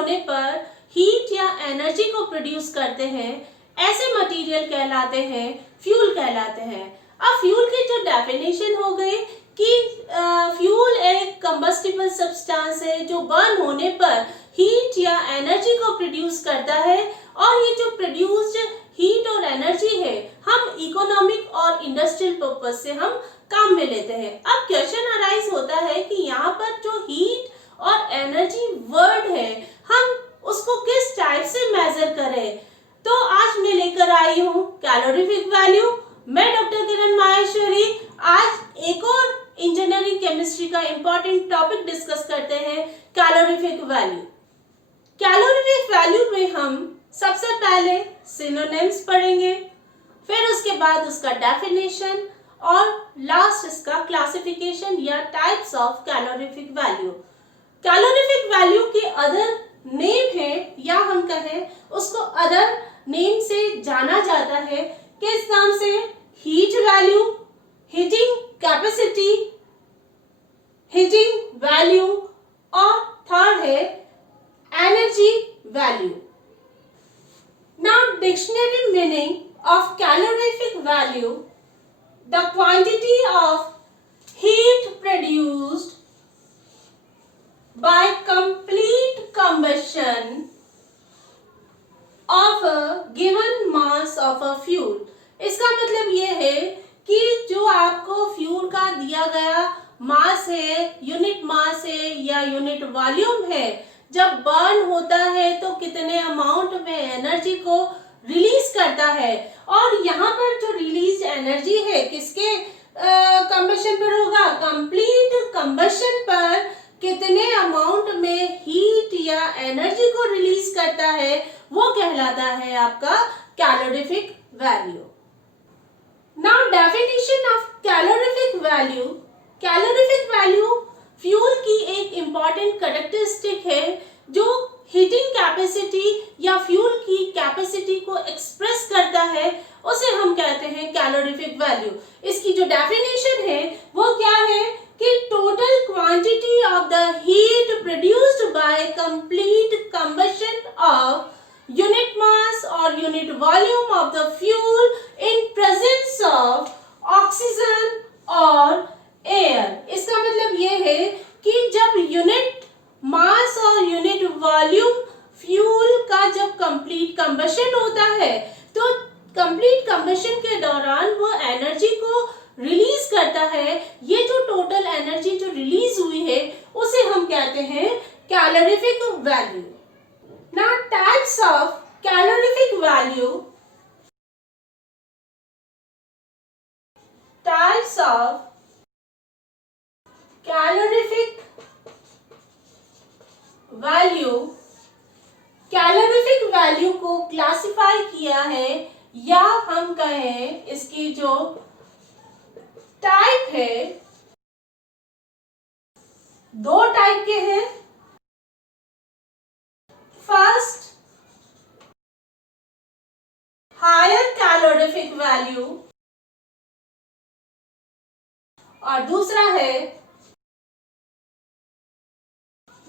होने पर हीट या एनर्जी को प्रोड्यूस करते हैं, ऐसे मटेरियल कहलाते हैं, फ्यूल कहलाते हैं। अब फ्यूल की जो डेफिनेशन हो गई कि फ्यूल एक कंबस्टिबल सब्सटेंस है जो बर्न होने पर हीट या एनर्जी को प्रोड्यूस करता है, और ये जो प्रोड्यूस्ड हीट और एनर्जी है हम इकोनॉमिक और इंडस्ट्रियल पर्पज से हम काम में लेते हैं। अब क्वेश्चन अराइज होता है कि यहाँ पर जो हीट और एनर्जी वर्ड है हम उसको किस टाइप से मेजर करें। तो आज मैं लेकर आई हूँ कैलोरीफिक वैल्यू। मैं डॉक्टर किरण माहेश्वरी आज एक और इंजीनियरिंग केमिस्ट्री का इंपॉर्टेंट टॉपिक डिस्कस करते हैं, कैलोरीफिक वैल्यू। कैलोरीफिक वैल्यू में हम सबसे पहले सिनोनिम्स पढ़ेंगे, फिर उसके बाद उसका डेफिनेशन और लास्ट इसका क्लासिफिकेशन या types of calorific value. Calorific value के अदर नेम है या हम कहें उसको अदर नेम से जाना जाता है, किस नाम से? Heat value, heating capacity, heating value, और थर्ड है energy value. Now dictionary meaning of calorific value: the quantity of heat produced by complete combustion of a given mass of a fuel। इसका मतलब ये है कि जो आपको फ्यूल का दिया गया मास है, यूनिट मास है या यूनिट वॉल्यूम है, जब बर्न होता है तो कितने अमाउंट में एनर्जी को रिलीज करता है, और यहाँ पर जो रिलीज एनर्जी है किसके कंबशन पर होगा? कंप्लीट कंबशन पर कितने अमाउंट में हीट या एनर्जी को रिलीज करता है वो कहलाता है आपका calorific value. Now definition of calorific value. Calorific value fuel की एक इंपॉर्टेंट कैरेक्टरिस्टिक है जो हीटिंग कैपेसिटी या फ्यूल की कैपेसिटी को एक्सप्रेस करता है, उसे हम कहते हैं कैलोरीफिक वैल्यू। इसकी जो डेफिनेशन है वो क्या है कि total quantity of the heat produced by complete combustion of unit mass और unit volume of the fuel in presence of oxygen और एयर। इसका मतलब ये है कि जब यूनिट मास और यूनिट वॉल्यूम फ्यूल का जब कंप्लीट कंबशन होता है तो कंप्लीट कंबशन के दौरान वो एनर्जी को रिलीज करता है। ये जो टोटल एनर्जी जो रिलीज हुई है उसे हम कहते हैं calorific value. Now types of calorific value. Types of calorific value. Calorific value को क्लासिफाई किया है या हम कहें इसकी जो टाइप है, दो टाइप के हैं। फर्स्ट हायर कैलोरीफिक वैल्यू और दूसरा है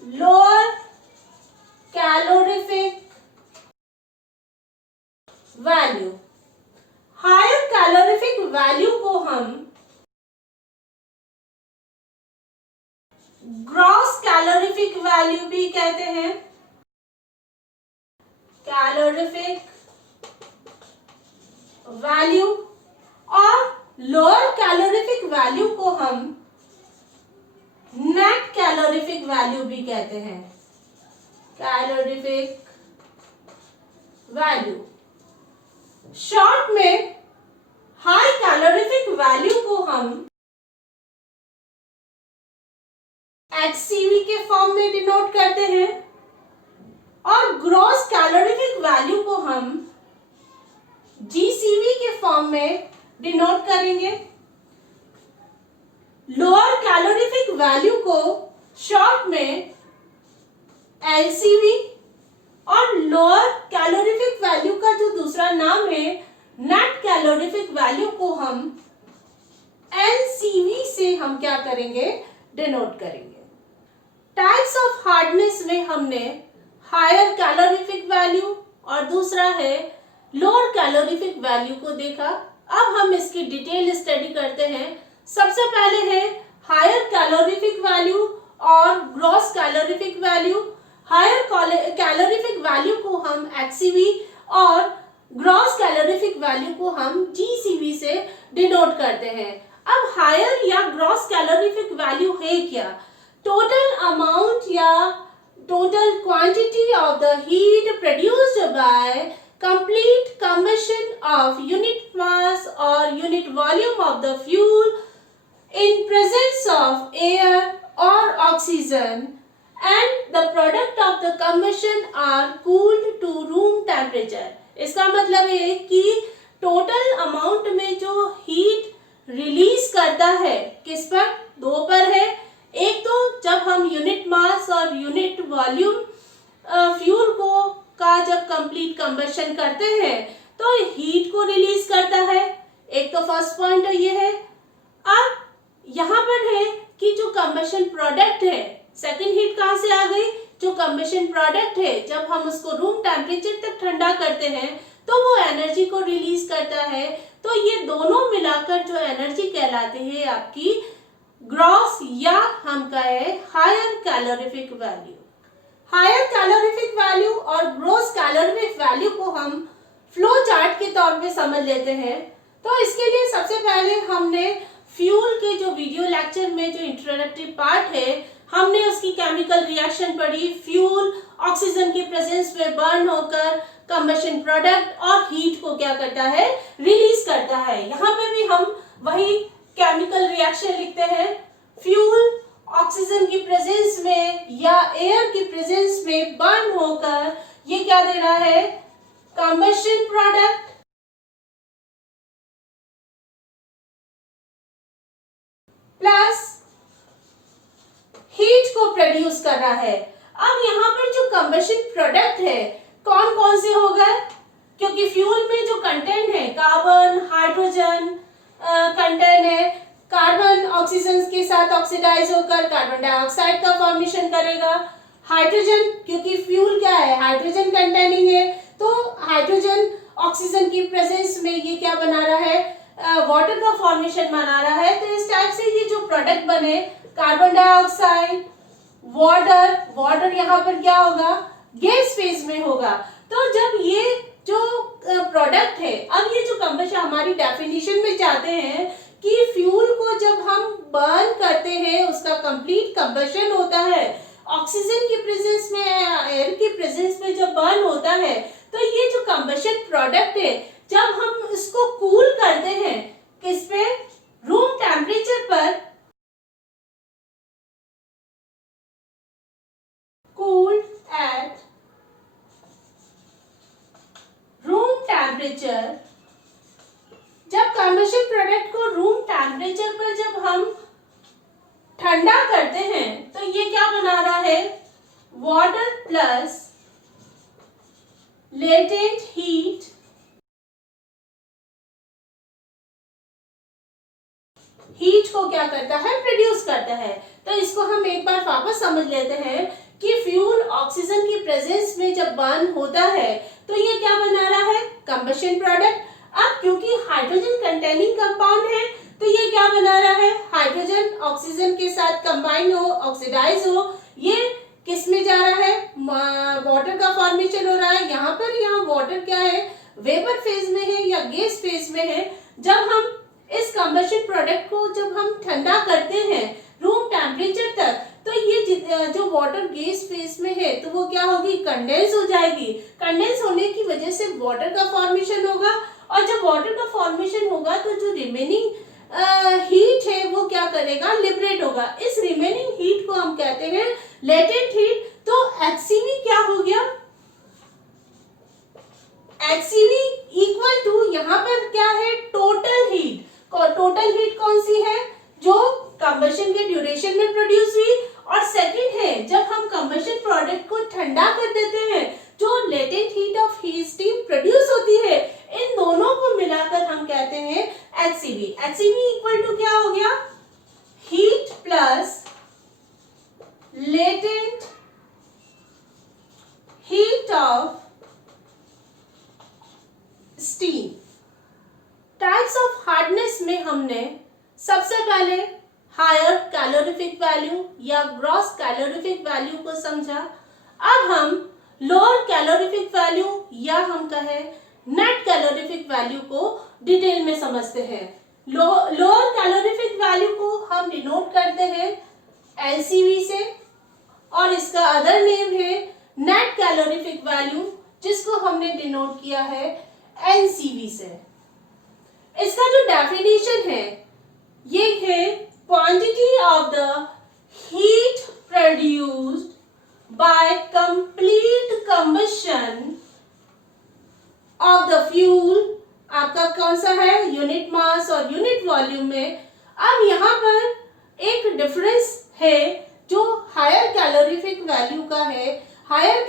lower calorific value. Higher calorific value को हम ग्रॉस कैलोरीफिक वैल्यू भी कहते हैं। कैलोरीफिक वैल्यू और लोअर कैलोरीफिक वैल्यू को हम नेट कैलोरीफिक वैल्यू भी कहते हैं। कैलोरीफिक वैल्यू शॉर्ट में हाई कैलोरीफिक वैल्यू को हम HCV के फॉर्म में डिनोट करते हैं और ग्रॉस कैलोरीफिक वैल्यू को हम GCV के फॉर्म में डिनोट करेंगे। लोअर कैलोरीफिक वैल्यू को शॉर्ट में LCV और लोअर कैलोरीफिक वैल्यू का जो दूसरा नाम है नेट कैलोरीफिक वैल्यू को हम NCV से हम क्या करेंगे? डिनोट करेंगे। टाइप्स ऑफ हार्डनेस में हमने हायर कैलोरीफिक वैल्यू और दूसरा है लोअर कैलोरीफिक वैल्यू को देखा। अब हम इसकी डिटेल स्टडी करते हैं। सबसे पहले है हायर कैलोरीफिक वैल्यू और gross calorific value. Higher calorific value को हम HCV और ग्रॉस कैलोरीफिक वैल्यू को हम GCV से डिनोट करते हैं। अब हायर या ग्रॉस कैलोरीफिक वैल्यू है क्या? टोटल अमाउंट या total quantity of the heat produced by complete combustion of unit mass or unit volume of the fuel in presence of air or oxygen and the product of the combustion are cooled to room temperature। इसका मतलब है कि total amount में जो heat release करता है किस पर? दो पर है। एक तो जब हम यूनिट मास और यूनिट वॉल्यूम फ्यूल को का जब कंप्लीट कंबशन करते हैं तो हीट को रिलीज करता है। एक तो फर्स्ट पॉइंट ये है। अब यहाँ पर है कि जो कंबशन प्रोडक्ट है, सेकंड हीट कहाँ से आ गई? जो कंबशन प्रोडक्ट है जब हम उसको रूम टेम्परेचर तक ठंडा करते हैं तो वो एनर्जी को रिलीज करता है। तो ये दोनों मिलाकर जो एनर्जी कहलाते हैं आपकी ग्रॉस या हम कहे higher calorific value. Higher calorific value और ग्रॉस कैलोरीफिक वैल्यू को हम फ्लो चार्ट के तौर पे समझ लेते हैं। तो इसके लिए सबसे पहले हमने फ्यूल के जो वीडियो लेक्चर में जो इंट्रोडक्टरी पार्ट है हमने उसकी केमिकल रिएक्शन पढ़ी। फ्यूल ऑक्सीजन के प्रेजेंस में बर्न होकर कंबशन प्रोडक्ट और हीट को क्या करता है? रिलीज करता है। यहाँ पे भी हम वही केमिकल रिएक्शन लिखते हैं। फ्यूल ऑक्सीजन की प्रेजेंस में या एयर की प्रेजेंस में बर्न होकर ये क्या दे रहा है? कंबशन प्रोडक्ट प्लस हीट को प्रोड्यूस कर रहा है। अब यहाँ पर जो कंबशन प्रोडक्ट है कौन कौन से हो गए? क्योंकि फ्यूल में जो कंटेंट है कार्बन हाइड्रोजन कंटेंट है। कार्बन ऑक्सीजन के साथ ऑक्सीडाइज होकर कार्बन डाइऑक्साइड का फॉर्मेशन करेगा। हाइड्रोजन क्योंकि फ्यूल क्या है? हाइड्रोजन कंटेनिंग है, तो हाइड्रोजन ऑक्सीजन की प्रेजेंस में ये क्या बना रहा है? वाटर का फॉर्मेशन बना रहा है। तो इस टाइप से ये जो प्रोडक्ट बने कार्बन डाइऑक्साइड वाटर यहाँ पर क्या होगा? गैस फेज में होगा। तो जब ये जो प्रोडक्ट है, अब ये जो कंबशन हमारी डेफिनेशन में जाते हैं कि फ्यूल को जब हम बर्न करते हैं उसका कंप्लीट कंबशन होता है, ऑक्सीजन की प्रेजेंस में एयर की प्रेजेंस में जब बर्न होता है तो ये जो कंबशन प्रोडक्ट है जब हम इसको कूल करते हैं किस पे? रूम टेम्परेचर पर। cooled at room temperature। जब कंबशन प्रोडक्ट को रूम टेम्परेचर पर जब हम ठंडा करते हैं तो ये क्या बना रहा है? वाटर प्लस लेटेंट हीट को क्या करता है? प्रोड्यूस करता है। तो इसको हम एक बार वापस समझ लेते हैं कि फ्यूल ऑक्सीजन की प्रेजेंस में जब बर्न होता है तो ये क्या बना रहा है? Combustion product. अब क्योंकि हाइड्रोजन कंटेनिंग कंपाउंड है तो ये क्या बना रहा है? हाइड्रोजन ऑक्सीजन के साथ कंबाइन हो, ऑक्सीडाइज हो, ये किस में जा रहा है? वाटर का फॉर्मेशन हो रहा है। यहाँ पर वाटर क्या है? वेपर फेज में है या गैस फेज में है। जब हम इस कंबशन प्रोडक्ट को जब हम ठंडा करते हैं रूम टेम्परेचर तक तो ये जो वाटर गैस फेज में है तो वो क्या होगी? कंडेंस हो जाएगी। कंडेंस होने की वजह से वाटर का फॉर्मेशन होगा और जब वाटर का फॉर्मेशन होगा तो जो रिमेनिंग हीट है वो क्या करेगा? लिबरेट होगा। इस रिमेनिंग हीट को हम कहते हैं लेटेंट हीट। तो HCV क्या हो गया? HCV इक्वल टू यहाँ पर क्या है? Total heat. टोटल हीट कौन सी है? जो कंबशन के ड्यूरेशन में प्रोड्यूस हुई, और सेकंड है जब हम कंबशन प्रोडक्ट को ठंडा कर देते हैं जो latent heat of heat steam produce होती है। इन दोनों को मिलाकर हम कहते हैं HCV। HCV इक्वल टू क्या हो गया? Heat plus latent heat of steam. Types of hardness में हमने सबसे पहले हायर कैलोरीफिक वैल्यू या ग्रॉस कैलोरीफिक वैल्यू को समझा। अब हम लोअर कैलोरीफिक वैल्यू या हम कहें नेट कैलोरीफिक वैल्यू को डिटेल में समझते हैं। लोअर कैलोरीफिक वैल्यू को हम डिनोट करते हैं एलसीवी से और इसका अदर नेम है नेट कैलोरीफिक वैल्यू, जिसको हमने डिनोट किया है एनसीवी से। इसका जो डेफिनेशन है ये है quantity of the heat produced by complete combustion of the fuel. आपका कौन सा है, यूनिट मास और यूनिट वॉल्यूम में। अब यहाँ पर एक डिफरेंस है जो हायर कैलोरीफिक वैल्यू का है। हायर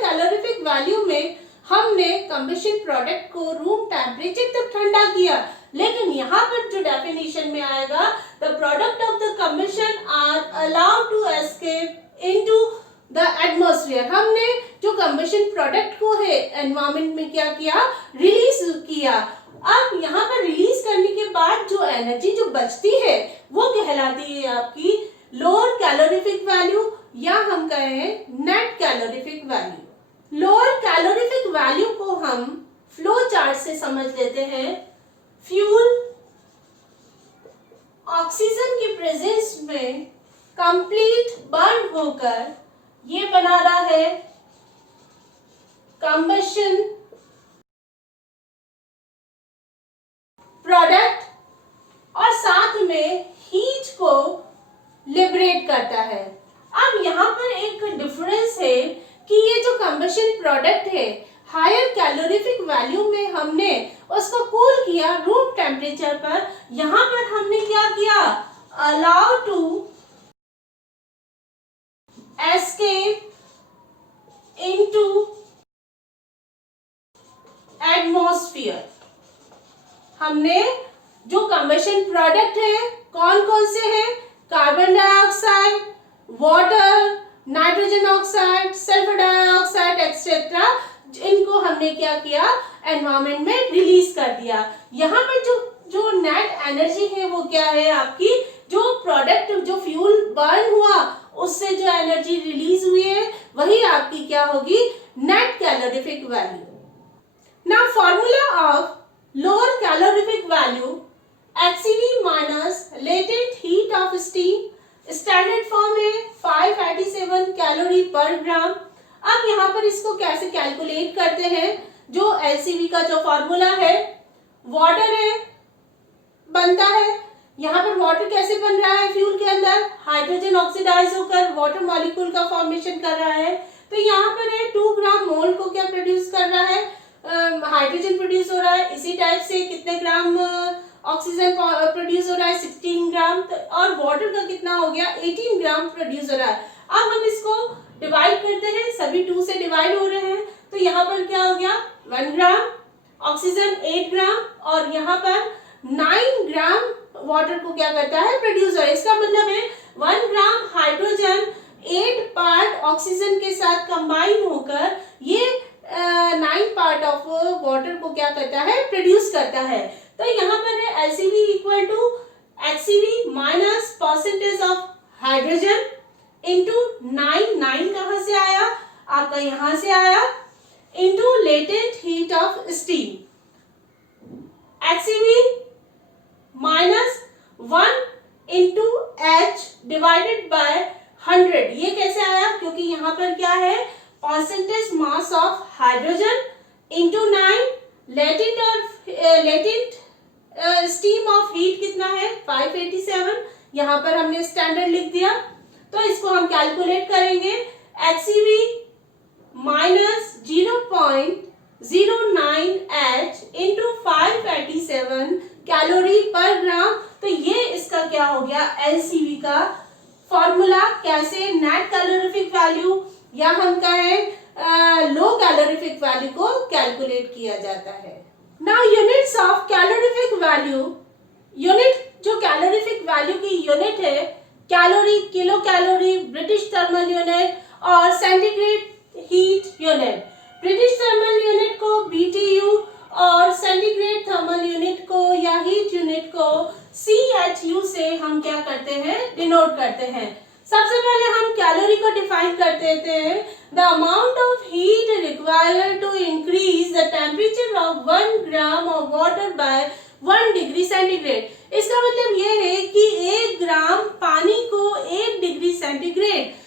कैलोरीफिक वैल्यू में हमने कंबशन प्रोडक्ट को रूम टेम्परेचर तक ठंडा किया, लेकिन यहाँ पर जो डेफिनेशन में आएगा, the product of the combustion are allowed to escape into the atmosphere. हमने जो कंबशन प्रोडक्ट को है एनवायरमेंट में क्या किया, रिलीज किया। अब यहाँ पर रिलीज करने के बाद जो एनर्जी जो बचती है वो कहलाती है आपकी लोअर कैलोरीफिक वैल्यू या हम कहें net calorific value. Lower calorific value को हम फ्लो चार्ट से समझ लेते हैं। फ्यूल ऑक्सीजन की प्रेजेंस में कंप्लीट बर्न होकर ये बना रहा है कंबशन प्रोडक्ट और साथ में हीट को लिबरेट करता है। अब यहाँ पर एक डिफरेंस है कि ये जो कंबशन प्रोडक्ट है हायर कैलोरीफिक वैल्यू में हमने उसको कूल किया रूम टेम्परेचर पर। यहाँ पर हमने क्या किया, allow to escape into atmosphere. हमने जो कंबशन प्रोडक्ट है कौन कौन से हैं, carbon dioxide, water, nitrogen oxide, sulphur dioxide etcetera, इनको हमने क्या किया, एनवायरमेंट में रिलीज कर दिया। यहाँ पर जो नेट एनर्जी है वो क्या है आपकी, जो प्रोडक्ट जो फ्यूल बर्न हुआ उससे जो एनर्जी रिलीज हुई है वही आपकी क्या होगी, net calorific value. Now formula of lower calorific value HCV minus latent heat of steam, standard form है 587 कैलोरी पर ग्राम। अब यहाँ पर इसको कैसे कैलकुलेट करते हैं, जो LCV का जो फॉर्मूला है वाटर है बनता है। यहाँ पर वाटर कैसे बन रहा है, फ्यूल के अंदर हाइड्रोजन ऑक्सीडाइज होकर वाटर मॉलिक्यूल का फॉर्मेशन कर रहा है। तो यहाँ पर है 2 ग्राम मोल को क्या प्रोड्यूस कर रहा है, हाइड्रोजन प्रोड्यूस हो रहा है। इसी टाइप से कितने ग्राम ऑक्सीजन प्रोड्यूस हो रहा है, 16 ग्राम। और वाटर का कितना हो गया, 18 ग्राम प्रोड्यूस हो रहा है। अब हम इसको डिवाइड करते हैं, सभी 2 से डिवाइड हो रहे हैं, तो यहाँ पर क्या हो गया 1 ग्राम, ऑक्सीजन 8 ग्राम और यहाँ पर 9 ग्राम वाटर को क्या करता है, प्रोड्यूस हो रहा है। इसका मतलब है 1 ग्राम हाइड्रोजन 8 पार्ट ऑक्सीजन के साथ कंबाइन होकर ये 9 पार्ट ऑफ वाटर को क्या करता है, प्रोड्यूस करता है। तो यहाँ पर है LCV equal to HCV minus percentage of hydrogen into 9 कहाँ से आया, आपका यहाँ से आया, into latent heat of steam. HCV minus 1 into H divided by 100। ये कैसे आया, क्योंकि यहाँ पर क्या है, percentage mass of hydrogen into 9, latent steam of heat कितना है 587। यहाँ पर हमने स्टैंडर्ड लिख दिया, तो इसको हम कैलकुलेट करेंगे। HCV minus 0.09H into 587 calorie पर ग्राम। तो ये इसका क्या हो गया, LCV का फॉर्मूला। कैसे, नेट कैलोरीफिक वैल्यू या हम कहें लो कैलोरीफिक वैल्यू को कैलकुलेट किया जाता है। Now units of calorific value, unit जो कैलोरीफिक वैल्यू की यूनिट है, calorie, kilo calorie, British thermal unit और centigrade heat unit. British thermal unit को BTU और सेंटीग्रेड थर्मल यूनिट को या हीट यूनिट को CHU से हम क्या करते हैं, डिनोट करते हैं। सबसे पहले हम कैलोरी को डिफाइन कर देते हैं। The amount of heat required to increase the temperature of 1 gram of water by 1 degree centigrade. इसका मतलब ये है कि 1 ग्राम पानी को 1 डिग्री सेंटीग्रेड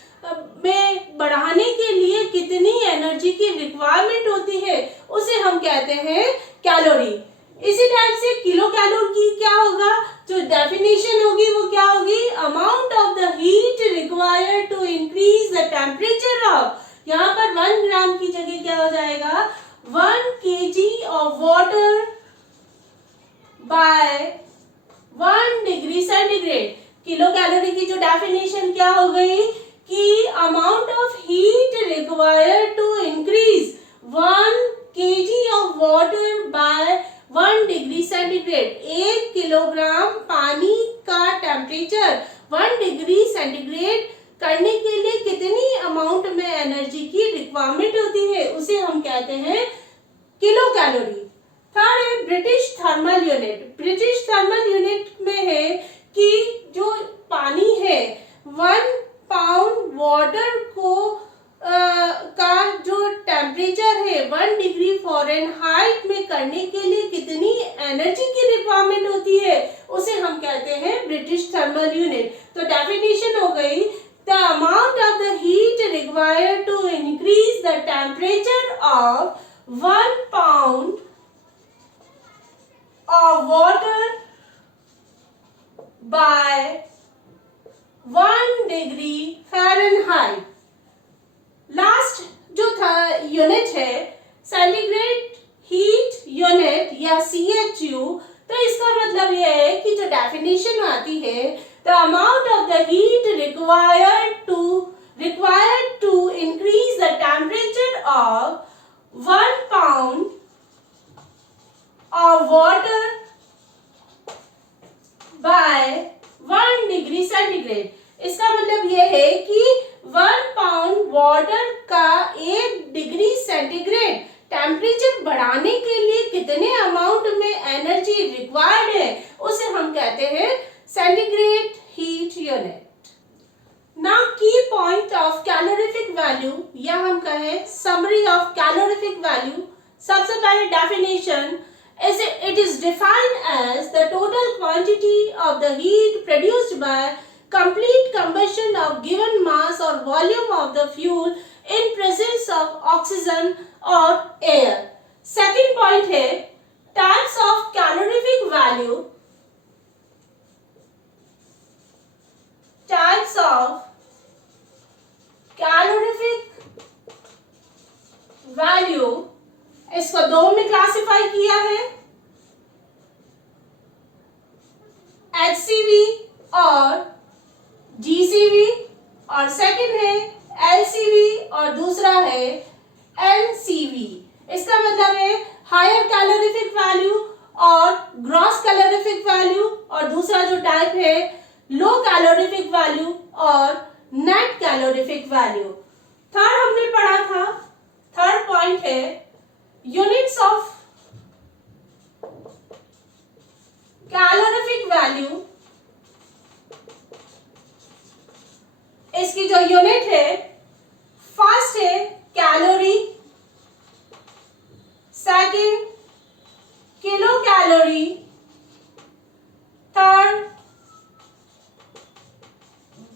में बढ़ाने के लिए कितनी एनर्जी की रिक्वायरमेंट होती है, उसे हम कहते हैं कैलोरी। इसी टाइप से किलो कैलोरी की क्या होगा, जो डेफिनेशन होगी वो क्या होगी, amount of the heat required to increase the temperature of, यहाँ पर 1 ग्राम की जगह क्या हो जाएगा, 1 kg of water by 1 degree centigrade. Kilo calorie की जो डेफिनेशन क्या हो गई कि amount of heat required to increase 1 kg of water by 1 degree centigrade. 1 kilogram पानी का टेम्परेचर 1 डिग्री सेंटीग्रेड करने के लिए कितनी अमाउंट में एनर्जी की रिक्वायरमेंट होती है, उसे हम कहते हैं किलो कैलोरी। थर्ड है British thermal unit. British thermal unit में है कि जो पानी है 1 पाउंड वाटर को का जो टेम्परेचर है 1 डिग्री फ़ारेनहाइट में करने के लिए कितनी एनर्जी की रिक्वायरमेंट होती है, उसे हम कहते हैं ब्रिटिश थर्मल यूनिट। तो डेफिनेशन हो गई, the amount of the heat required to increase the temperature of 1 pound of water by 1 degree Fahrenheit. Last जो था यूनिट है सेंटीग्रेड हीट यूनिट या CHU। तो इसका मतलब यह है कि जो डेफिनेशन आती है, the amount of the heat required to increase the temperature of 1 pound of water by 1 degree centigrade. इसका मतलब यह है कि 1 पाउंड वाटर का 1 डिग्री सेंटीग्रेड टेम्परेचर बढ़ाने के लिए कितने अमाउंट में एनर्जी रिक्वायर्ड है, उसे हम कहते हैं सेंटीग्रेड हीट यूनिट। नाउ की पॉइंट ऑफ कैलोरीफिक वैल्यू, या हम कहें समरी ऑफ कैलोरीफिक वैल्यू। सबसे पहले definition, it is defined as the total quantity of the heat produced by complete combustion of given mass or volume of the fuel in presence of oxygen or air. Second point है types of calorific value. Types of calorific value, इसको दो में classify किया है, HCV और GCV, और second है LCV और दूसरा है LCV। इसका मतलब है हायर कैलोरीफिक वैल्यू और ग्रॉस कैलोरीफिक वैल्यू, और दूसरा जो टाइप है लो कैलोरीफिक वैल्यू और नेट कैलोरीफिक वैल्यू। थर्ड हमने पढ़ा था, थर्ड पॉइंट है यूनिट्स ऑफ कैलोरीफिक वैल्यू। इसकी जो यूनिट है, फर्स्ट है calorie, second kilo calorie, third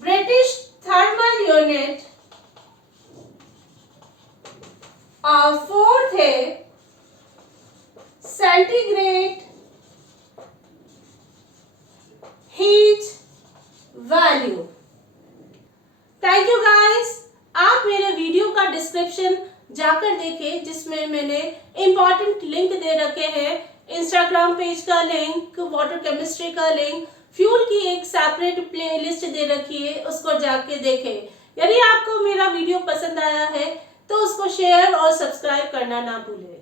British thermal unit, और फोर्थ है centigrade heat value. Thank you guys. आप मेरे वीडियो का डिस्क्रिप्शन जाकर देखें, जिसमें मैंने इंपॉर्टेंट लिंक दे रखे हैं, इंस्टाग्राम पेज का लिंक, वाटर केमिस्ट्री का लिंक, फ्यूल की एक सेपरेट प्लेलिस्ट दे रखी है, उसको जाके देखें। यदि आपको मेरा वीडियो पसंद आया है तो उसको शेयर और सब्सक्राइब करना ना भूलें।